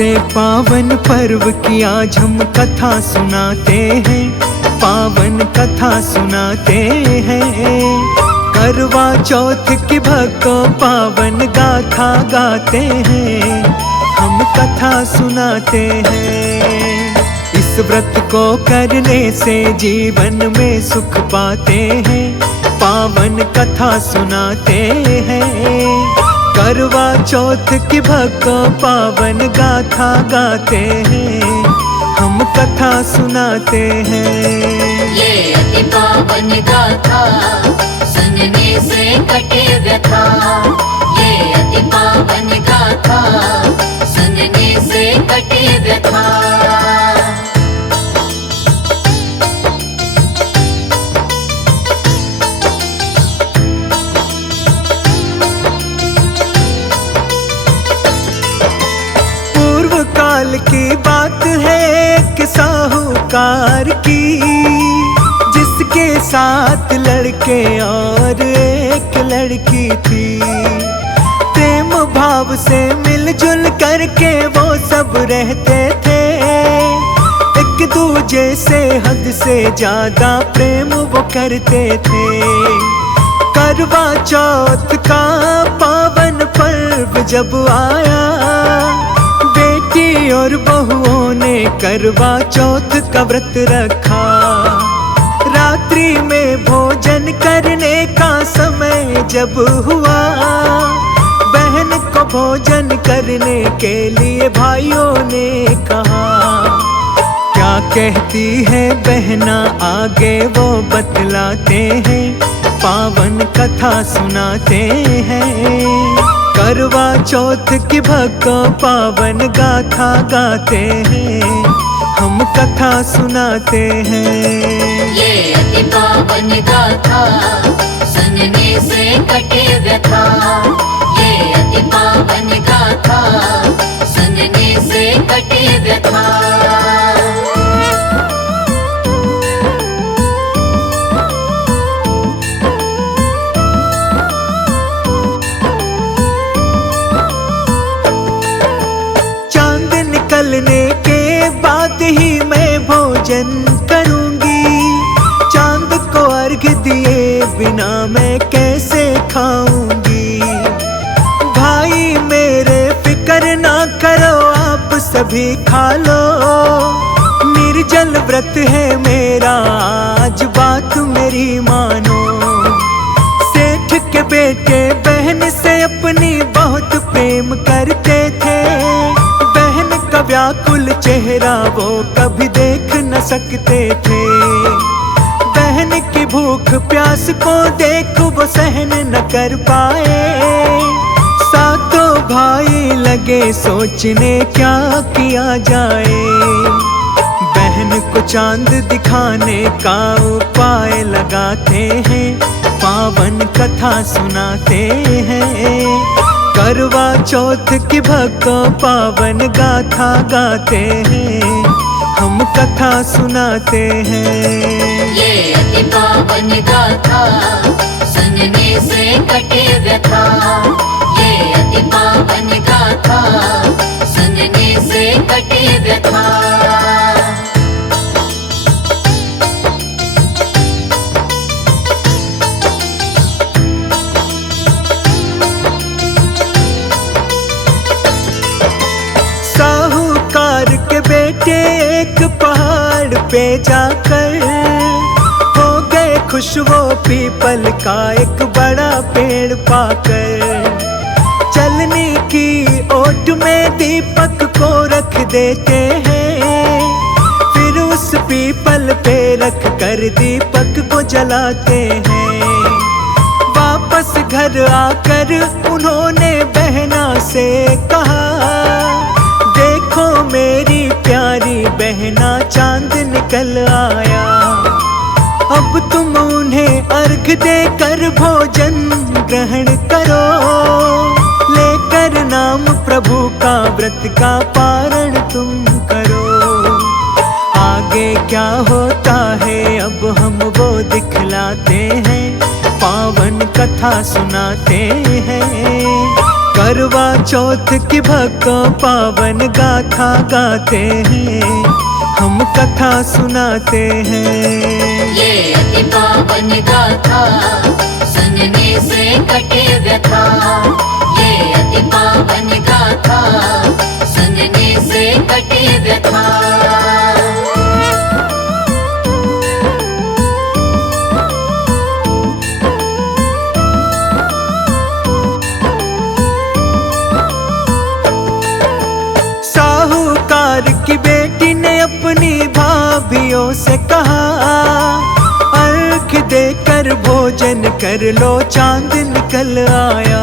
से पावन पर्व की आज हम कथा सुनाते हैं, पावन कथा सुनाते हैं। करवा चौथ की भक्तों पावन गाथा गाते हैं, हम कथा सुनाते हैं। इस व्रत को करने से जीवन में सुख पाते हैं, पावन कथा सुनाते हैं। करवा चौथ की भक्तों पावन गाथा गाते हैं, हम कथा सुनाते हैं। ये अति पावन गाथा सुनने से कटे व्यथा, ये अति पावन गाथा सुनने से कटे व्यथा। काल की बात है कि साहूकार की, जिसके साथ लड़के और एक लड़की थी। प्रेम भाव से मिलजुल करके वो सब रहते थे, एक दूजे से हद से ज्यादा प्रेम वो करते थे। करवा चौथ का पावन पर्व जब आया, बेटी और बहुओं ने करवा चौथ का व्रत रखा। रात्रि में भोजन करने का समय जब हुआ, बहन को भोजन करने के लिए भाइयों ने कहा। क्या कहती है बहना आगे वो बतलाते हैं, पावन कथा सुनाते हैं। करवा चौथ की भक्तों पावन गाथा गाते हैं, हम कथा सुनाते हैं। ये अति पावन गाथा सुनने से कटे व्यथा, ये अति पावन गाथा सुनने से कटे व्यथा। निकलने के बाद ही मैं भोजन करूंगी, चांद को अर्घ दिए बिना मैं कैसे खाऊंगी। भाई मेरे फिक्र ना करो, आप सभी खा लो, निर्जल व्रत है मेरा आज बात मेरी मानो। सेठ के बेटे बहन से अपनी बहुत प्रेम करते थे, व्याकुल चेहरा वो कभी देख न सकते थे। बहन की भूख प्यास को देख वो सहन न कर पाए, सातों भाई लगे सोचने क्या किया जाए। बहन को चांद दिखाने का उपाय लगाते हैं, पावन कथा सुनाते हैं। करवा चौथ की भक्तों पावन गाथा गाते हैं, हम कथा सुनाते हैं। ये अति पावन गाथा सुनने से कटे व्यथा, ये अति पावन गाथा सुनने से कटे व्यथा। बेटे एक पहाड़ पे जाकर हो गए खुश, वो पीपल का एक बड़ा पेड़ पाकर। चलने की ओट में दीपक को रख देते हैं, फिर उस पीपल पे रख कर दीपक को जलाते हैं। वापस घर आकर उन्होंने बहना से कहा, देखो मेरी प्यारी बहना चांद निकल आया, अब तुम उन्हें अर्घ देकर भोजन ग्रहण करो, लेकर नाम प्रभु का व्रत का पारण तुम करो। आगे क्या होता है अब हम वो दिखलाते हैं, पावन कथा सुनाते हैं। करवा चौथ की भक्तों पावन गाथा गाते हैं, हम कथा सुनाते हैं। ये अति पावन गाथा सुनने से कटे व्यथा। ये अति पावन गाथा सुनने से कटे व्यथा। साहूकार की बेटी ने अपनी भाभियों से कहा, अर्घ देकर भोजन कर लो चांद निकल आया।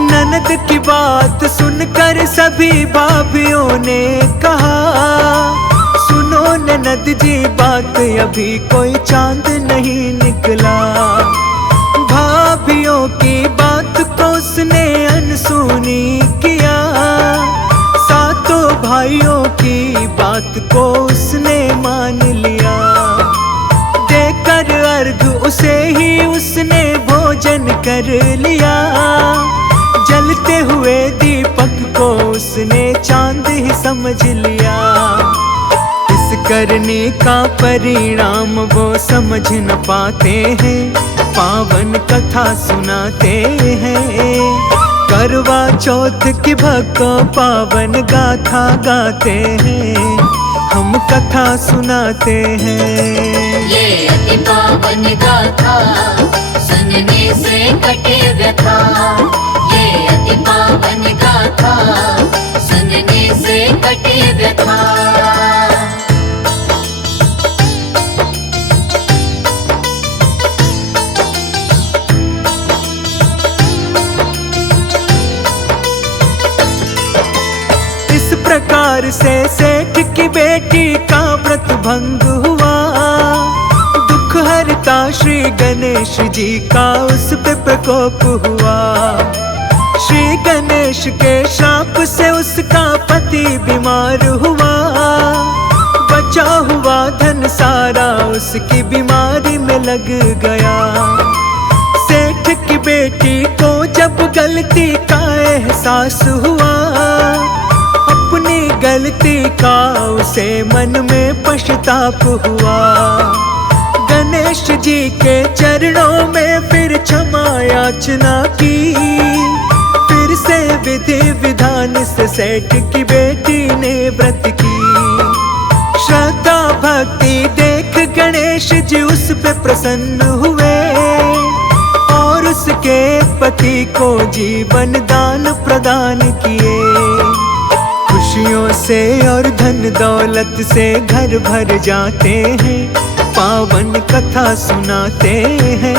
ननद की बात सुनकर सभी भाभियों ने कहा, सुनो ननद जी बात अभी कोई चांद नहीं निकला। भाभियों की बात को उसने अनसुनी किया, सातों भाइयों की बात को उसने मान लिया। देकर अर्घ उसे ही उसने भोजन कर लिया, जलते हुए दीपक को उसने चांद ही समझ लिया। इस करने का परिणाम वो समझ न पाते हैं, पावन कथा सुनाते हैं। करवा चौथ की भक्तों पावन गाथा गाते हैं, हम कथा सुनाते हैं। ये अति पावन गाथा सुनने से कटे व्यथा। ये अति पावन गाथा सुनने से कटे व्यथा। प्रकार से सेठ की बेटी का व्रत भंग हुआ, दुख हरता श्री गणेश जी का उस पे प्रकोप हुआ। श्री गणेश के श्राप से उसका पति बीमार हुआ, बचा हुआ धन सारा उसकी बीमारी में लग गया। सेठ की बेटी को जब गलती का एहसास हुआ, अपनी गलती का उसे मन में पश्चाताप हुआ। गणेश जी के चरणों में फिर क्षमा याचना की, फिर से विधि विधान से सेठ की बेटी ने व्रत की। श्रद्धा भक्ति देख गणेश जी उस पे प्रसन्न हुए और उसके पति को जीवन दान प्रदान किए। खुशियों से और धन दौलत से घर भर जाते हैं, पावन कथा सुनाते हैं।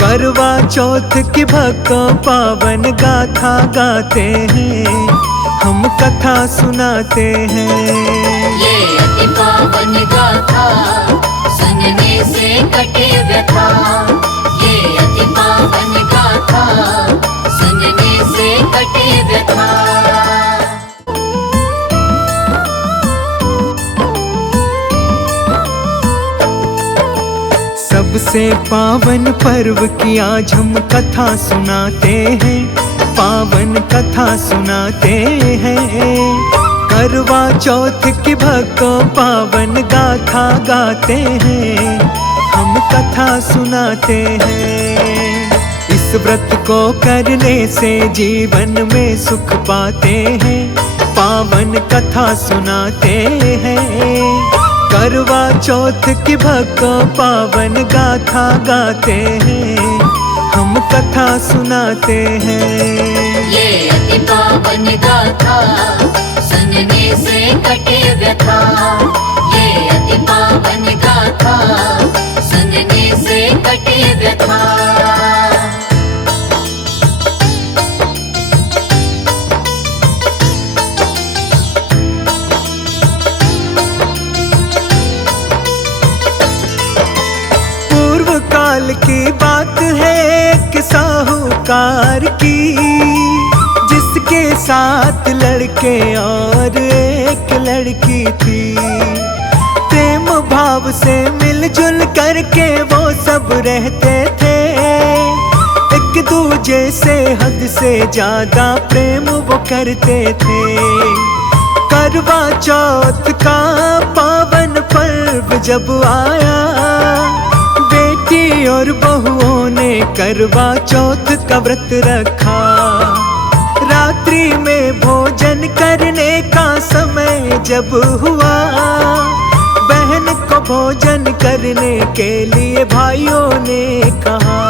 करवा चौथ की भक्तों पावन गाथा गाते हैं, हम कथा सुनाते हैं। ये अति पावन गाथा सुनने से कटे व्यथा। ये अति पावन गाथा सुनने से कटे व्यथा। सबसे पावन पर्व की आज हम कथा सुनाते हैं, पावन कथा सुनाते हैं। करवा चौथ की भक्तों पावन गाथा गाते हैं, हम कथा सुनाते हैं। इस व्रत को करने से जीवन में सुख पाते हैं, पावन कथा सुनाते हैं। करवा चौथ की भक्तों पावन गाथा गाते हैं, हम कथा सुनाते हैं। ये अति पावन गाथा सुनने से कटे व्यथा। ये अति पावन गाथा सुनने से कटे व्यथा। काल की बात है एक साहूकार की, जिसके साथ लड़के और एक लड़की थी। प्रेम भाव से मिलजुल करके वो सब रहते थे, एक दूजे पूजे से हद से ज्यादा प्रेम वो करते थे। करवा चौथ का पावन पर्व जब आया, बेटी और बहुओं ने करवा चौथ का व्रत रखा। रात्रि में भोजन करने का समय जब हुआ, बहन को भोजन करने के लिए भाइयों ने कहा।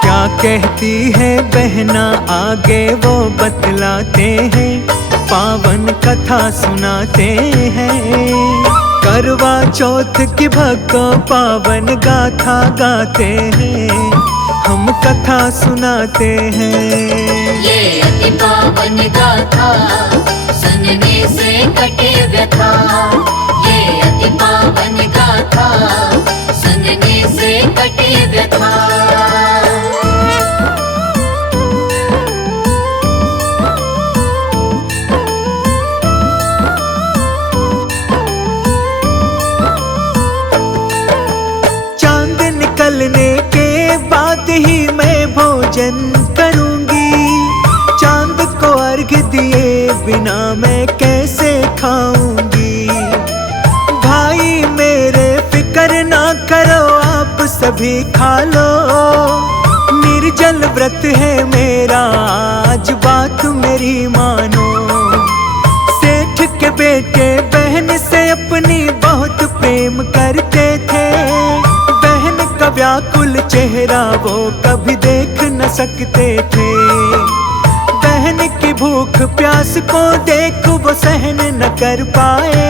क्या कहती है बहना आगे वो बतलाते हैं, पावन कथा सुनाते हैं। करवा चौथ की भक्तों पावन गाथा गाते हैं, हम कथा सुनाते हैं। ये अति पावन गाथा सुनने से कटे व्यथा। ये अति पावन गाथा सुनने से कटे व्यथा। चांद निकलने के बाद ही मैं भोजन करूंगी, चांद को अर्घ दिए बिना मैं कैसे खाऊंगी। भाई मेरे फिक्र ना करो, आप सभी खा लो, निर्जल व्रत है मेरा आज बात मेरी मानो। सेठ के बेटे बहन से अपनी बहुत प्रेम करते थे, बहन का व्याकुल चेहरा वो कभी देख न सकते थे। बहन की भूख प्यास को देख वो सहन न कर पाए,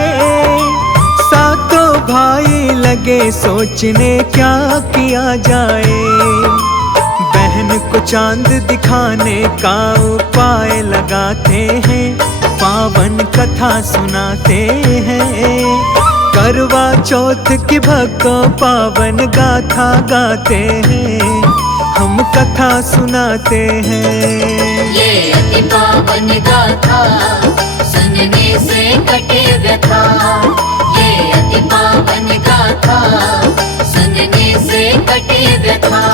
सातों भाई लगे सोचने क्या किया जाए। बहन को चांद दिखाने का उपाय लगाते हैं, पावन कथा सुनाते हैं। करवा चौथ की भक्तों पावन गाथा गाते हैं, हम कथा सुनाते हैं। ये अति पावन गाथा सुनने से कटे व्यथा। ये अति पावन गाथा सुनने से कटे व्यथा।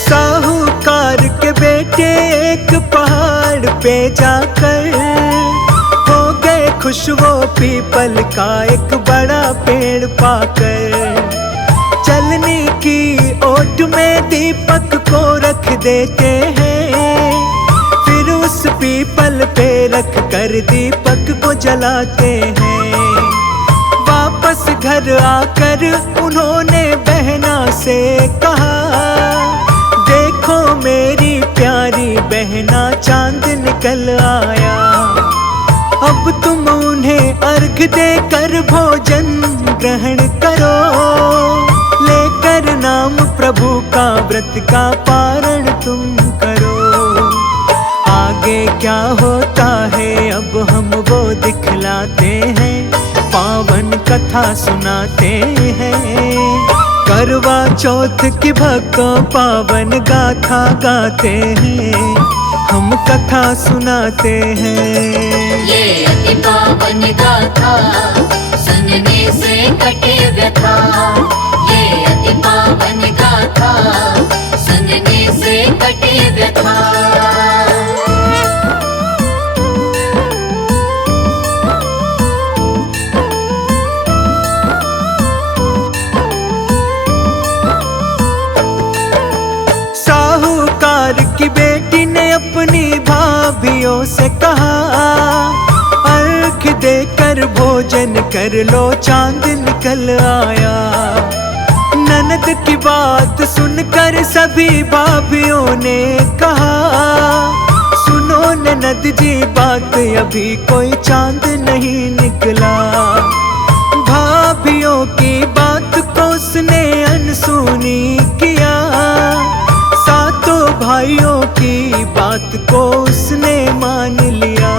साहूकार के बेटे एक पहाड़ पे जाकर हो गए खुश, वो पीपल का एक बड़ा पेड़ पाकर। चलने की ओट में दीपक को रख देते हैं, फिर उस पीपल पे रख कर दीपक को जलाते हैं। वापस घर आकर उन्होंने बहना से कहा, देखो मेरी प्यारी बहना चांद निकल आया। अब तुम उन्हें अर्घ देकर भोजन ग्रहण करो, लेकर नाम प्रभु का व्रत का पारण तुम करो। आगे क्या होता है अब हम वो दिखलाते हैं, पावन कथा सुनाते हैं। करवा चौथ की भक्तों पावन गाथा गाते हैं, हम कथा सुनाते हैं। ये अति पावन गाथा सुनने से कटे व्यथा। ये अति पावन गाथा सुनने से कटे व्यथा। की बेटी ने अपनी भाभियों से कहा, अर्घ देकर भोजन कर लो चांद निकल आया। ननद की बात सुनकर सभी भाभियों ने कहा, सुनो ननद जी बात अभी कोई चांद नहीं निकला। भाभियों की बात को उसने अनसुनी किया, सातों भाइयों की बात को उसने मान लिया।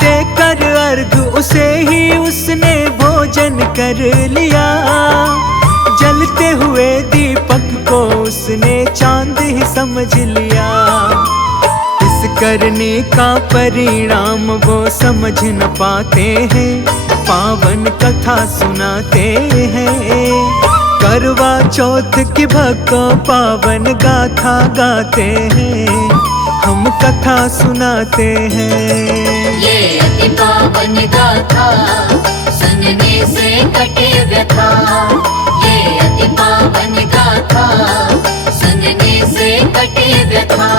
देकर अर्घ उसे ही उसने भोजन कर लिया, जलते हुए दीपक को उसने चांद ही समझ लिया। इस करने का परिणाम वो समझ न पाते हैं, पावन कथा सुनाते हैं। करवा चौथ की भक्तों पावन गाथा गाते हैं, हम कथा सुनाते हैं। ये अति पावन गाथा सुनने से कटे व्यथा। ये अति पावन गाथा सुनने से कटे व्यथा।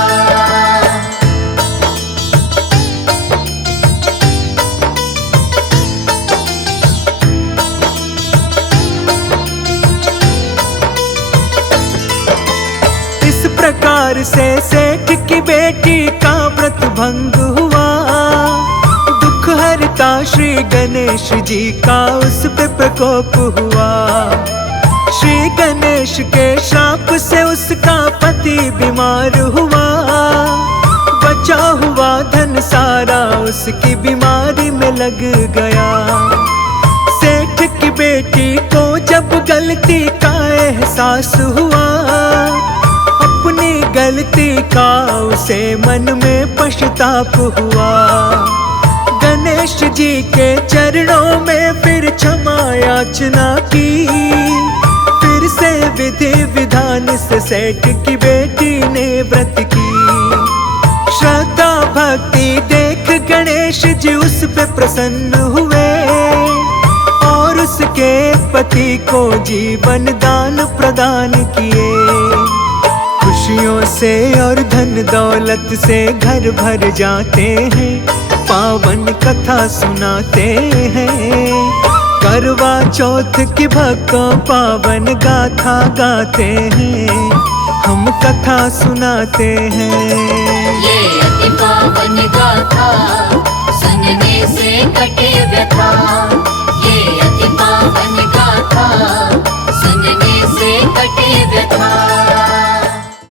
इस प्रकार से सेठ की बेटी का व्रत भंग हुआ। दुख हरता श्री गणेश जी का उस पे प्रकोप हुआ। श्री गणेश के श्राप से उसका पति बीमार हुआ। बचा हुआ धन सारा उसकी बीमारी में लग गया। सेठ की बेटी को जब गलती का एहसास हुआ, अपनी गलती का उसे मन में पश्चाताप हुआ। गणेश जी के चरणों में फिर क्षमा याचना की। फिर से विधि विधान से सेठ की बेटी ने व्रत की। श्रद्धा भक्ति देख गणेश जी उस पे प्रसन्न हुए और उसके पति को जीवन दान प्रदान किए। खुशियों से और धन दौलत से घर भर जाते हैं, पावन कथा सुनाते हैं। करवा चौथ की भक्तों पावन गाथा गाते हैं, हम कथा सुनाते हैं। ये अति पावन गाथा सुनने से कटे व्यथा।